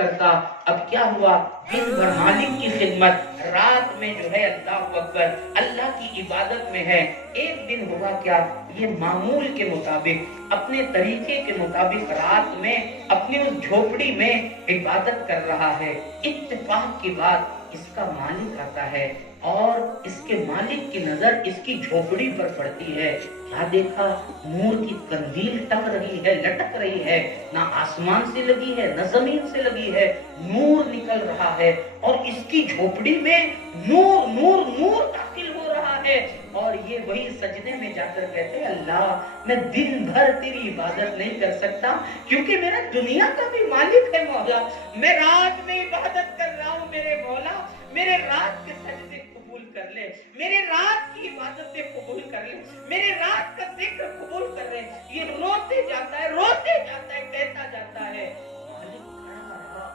کرتا. اب کیا ہوا؟ دن بھر مالک کی خدمت، رات میں جو ہے اللہ اکبر اللہ کی عبادت میں ہے. ایک دن ہوا کیا، یہ معمول کے مطابق اپنے طریقے کے مطابق رات میں اپنی اس جھوپڑی میں عبادت کر رہا ہے. اتفاق کی بات، اس کا مالک آتا ہے اور اس کے مالک کی نظر اس کی جھوپڑی پر پڑتی ہے. کیا دیکھا؟ نور کی قندیل ٹک رہی ہے، لٹک رہی ہے، نہ آسمان سے لگی ہے نہ زمین سے لگی ہے، نور نکل رہا ہے اور اس کی جھوپڑی میں نور نور نور داخل ہو رہا ہے. اور یہ وہی سجدے میں جا کر کہتے ہیں اللہ میں دن بھر تیری عبادت نہیں کر سکتا کیونکہ میرا دنیا کا بھی مالک ہے مولا. میں رات میں عبادت کر رہا ہوں میرے مولا، میرے رات کے سجدے قبول کر لے، میرے رات کی عبادتیں قبول کر لے، میرے رات کا ذکر قبول کر لے. یہ روتے جاتا ہے، روتے جاتا ہے، کہتا جاتا ہے. مالک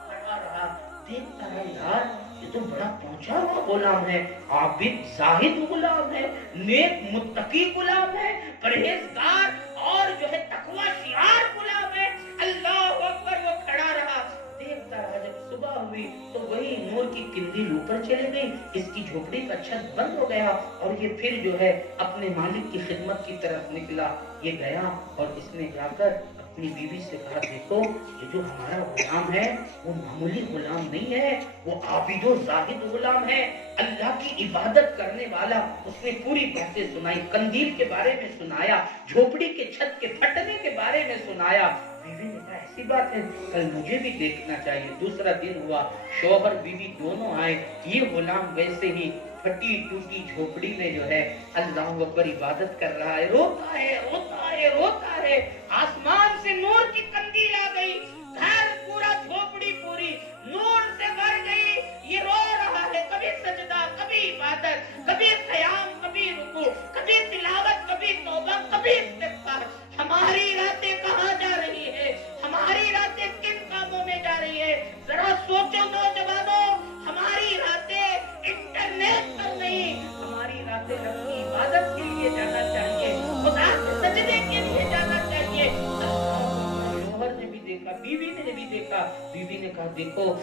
کھڑا رہا دیکھتا ہے، یار یہ تو بڑا پہنچا ہوا غلام ہے، عابد زاہد غلام ہے، نیک متقی غلام ہے، پرہیزگار اور جو ہے تقوی شعار غلام ہے. اللہ اکبر. وہ کھڑا رہا دیکھتا رہا. جب صبح ہوئی تو وہی نور کی قندیل اوپر چلی گئی، اس کی جھوپڑی کا چھت بند ہو گیا اور یہ پھر جو ہے اپنے مالک کی خدمت کی طرف نکلا. یہ گیا اور اس نے جا کر اپنی بیوی سے کہا دیکھو یہ جو ہمارا غلام ہے وہ معمولی غلام نہیں ہے، وہ عابد و زاہد غلام ہے، اللہ کی عبادت کرنے والا. اس نے پوری باتیں سنائی، قندیل کے بارے میں سنایا، جھوپڑی کے چھت کے پھٹنے کے بارے میں سنایا. بیوی نے کہا ایسی بات ہے، کل مجھے بھی دیکھنا چاہیے. دوسرا دن ہوا، شوہر بیوی دونوں آئے. یہ غلام ویسے ہی پھٹی ٹوٹی جھوپڑی میں جو ہے اللہ اکبر عبادت کر رہا ہے، روتا ہے روتا ہے روتا ہے. آسمان سے نور کی قندیل آ گئی، گھر پورا جھوپڑی پوری نور سے بھر گئی. یہ رو رہا ہے، کبھی سجدہ کبھی عبادت، کبھی قیام کبھی رکوع، کبھی تلاوت کبھی توبہ کبھی استغفار. ہماری راتیں کہاں جا رہی ہے؟ ہماری راتیں کن کاموں میں جا رہی ہے؟ ذرا سوچو نوجوانوں. ہماری راتیں انٹرنیٹ پر نہیں، ہماری راتیں رب کی عبادت کے لیے جانا چاہیے، خدا کے سجدے کے لیے جانا چاہیے. شوہر نے بھی دیکھا، بیوی نے بھی دیکھا. بیوی نے کہا دیکھو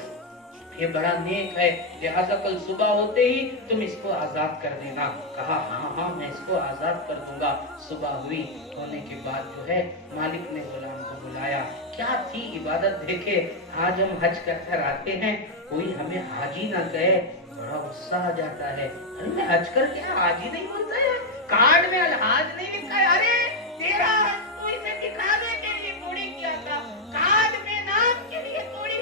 یہ بڑا نیک ہے، لہذا کل صبح ہوتے ہی تم اس کو آزاد کر دینا. کہا ہاں ہاں میں اس کو آزاد کر دوں گا. صبح ہوئی ہونے کے بعد جو ہے مالک نے غلام کو بلایا. کیا تھی عبادت دیکھے. آج ہم حج کر کر آتے ہیں، کوئی ہمیں حاجی نہ کہے بڑا غصہ آ جاتا ہے. ارے میں حج کر کے حاجی نہیں بولتا ہے، کارڈ میں الحاج نہیں لکھا ہے. ارے تیرا حج تو اسے دکھانے کے لیے تھوڑی کیا تھا، کارڈ میں نام کے لیے تھوڑی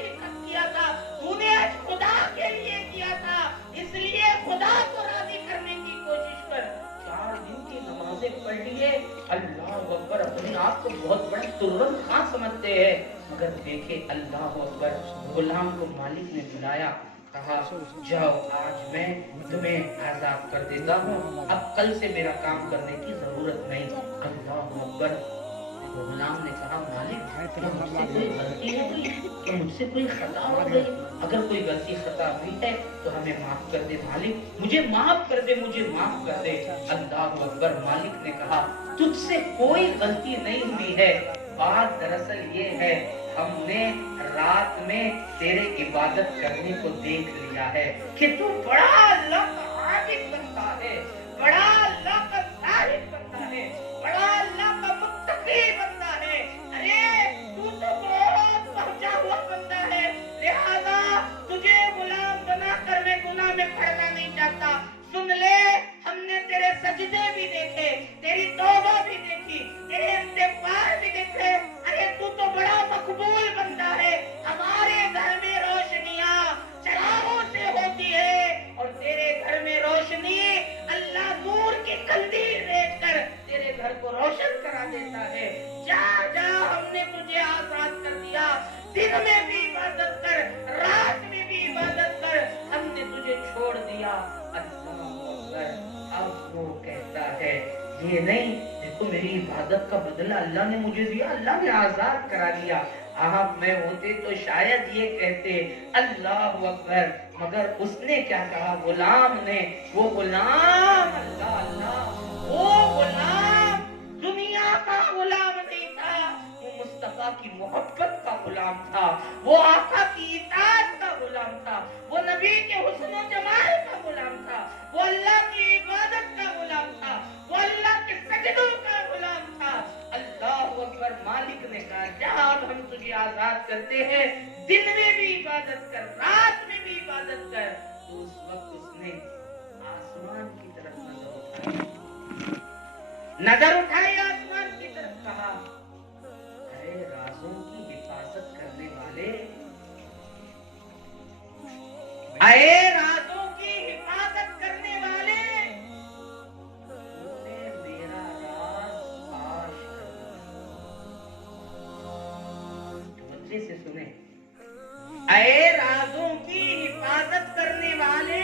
کیا تھا. تو نے حج خدا کے لیے کیا تھا، اس لیے خدا کو راضی کرنے کی کوشش کر. 4 دن کی نمازیں پڑھ لیے. اللہ اکبر. اپنے آپ کو بہت بڑا ترن خاں سمجھتے ہیں، مگر دیکھے اللہ اکبر غلام کو مالک نے بلایا. کہا جاؤ آج میں تمہیں آزاد کر دیتا ہوں، اب کل سے میرا کام کرنے کی ضرورت نہیں. اللہ اکبر. غلام نے کہا مالک کیا مجھ سے کوئی غلطی ہے، کیا مجھ سے کوئی خطا ہو گئی؟ اگر کوئی غلطی خطا ہوئی ہے تو ہمیں معاف کر دے مالک، مجھے معاف کر دے، مجھے معاف کر دے. اللہ اکبر. مالک نے کہا تجھ سے کوئی غلطی نہیں ہوئی ہے، بات دراصل یہ ہے ہم نے رات میں تیرے عبادت کرنے کو دیکھ لیا ہے کہ تو بڑا اللہ کا عابد بنتا ہے، بڑا اللہ کا زاہد بنتا ہے، بڑا اللہ کا متقی بنتا ہے. ارے تو بہت پہنچا ہوا بنتا ہے، لہذا تجھے غلام بنا کر میں گناہ میں پڑنا نہیں چاہتا. سن لے ہم نے تیرے سجدے بھی دیکھے، تیری توبہ بھی دیکھی، تیرے استغفار بھی دیکھے. ارے تو بڑا مقبول بنتا ہے. ہمارے گھر میں روشنیاں چراغوں سے ہوتی ہے اور تیرے گھر میں روشنی اللہ نور کی قندیل بھیج کر تیرے گھر کو روشن کرا دیتا ہے. جا جا ہم نے تجھے آزاد کر دیا، دن میں بھی عبادت کر، رات میں بھی عبادت کر، ہم نے تجھے چھوڑ دیا. اللہ اکبر. اب وہ کہتا ہے یہ نہیں، دیکھو میری عبادت کا بدلہ اللہ نے مجھے دیا، اللہ نے آزاد کرا دیا. آپ میں ہوتے تو شاید یہ کہتے اللہ اکبر، مگر اس نے کیا کہا غلام نے، وہ غلام اللہ اللہ وہ غلام دنیا کا غلام نہیں تھا، وہ مصطفیٰ کی محبت کا غلام تھا، وہ آقا کی اطاعت کا غلام تھا، وہ نبی کے حسن و جمال کا غلام تھا، وہ اللہ کی عبادت کا غلام تھا، وہ اللہ کے سجدوں کا غلام تھا۔ اللہ اکبر۔ مالک نے کہا جا اب ہم تجھے آزاد کرتے ہیں، دن میں بھی عبادت کر، رات میں بھی عبادت کر۔ تو اس وقت اس نے آسمان کی طرف نظر اٹھائی آسمان کی طرف، کہا اے رازوں کی حفاظت کرنے والے، اے رازوں کی حفاظت کرنے والے، تو نے میرا راز فاش کر دیا۔ توجہ سے سنیں، اے رازوں کی حفاظت کرنے والے،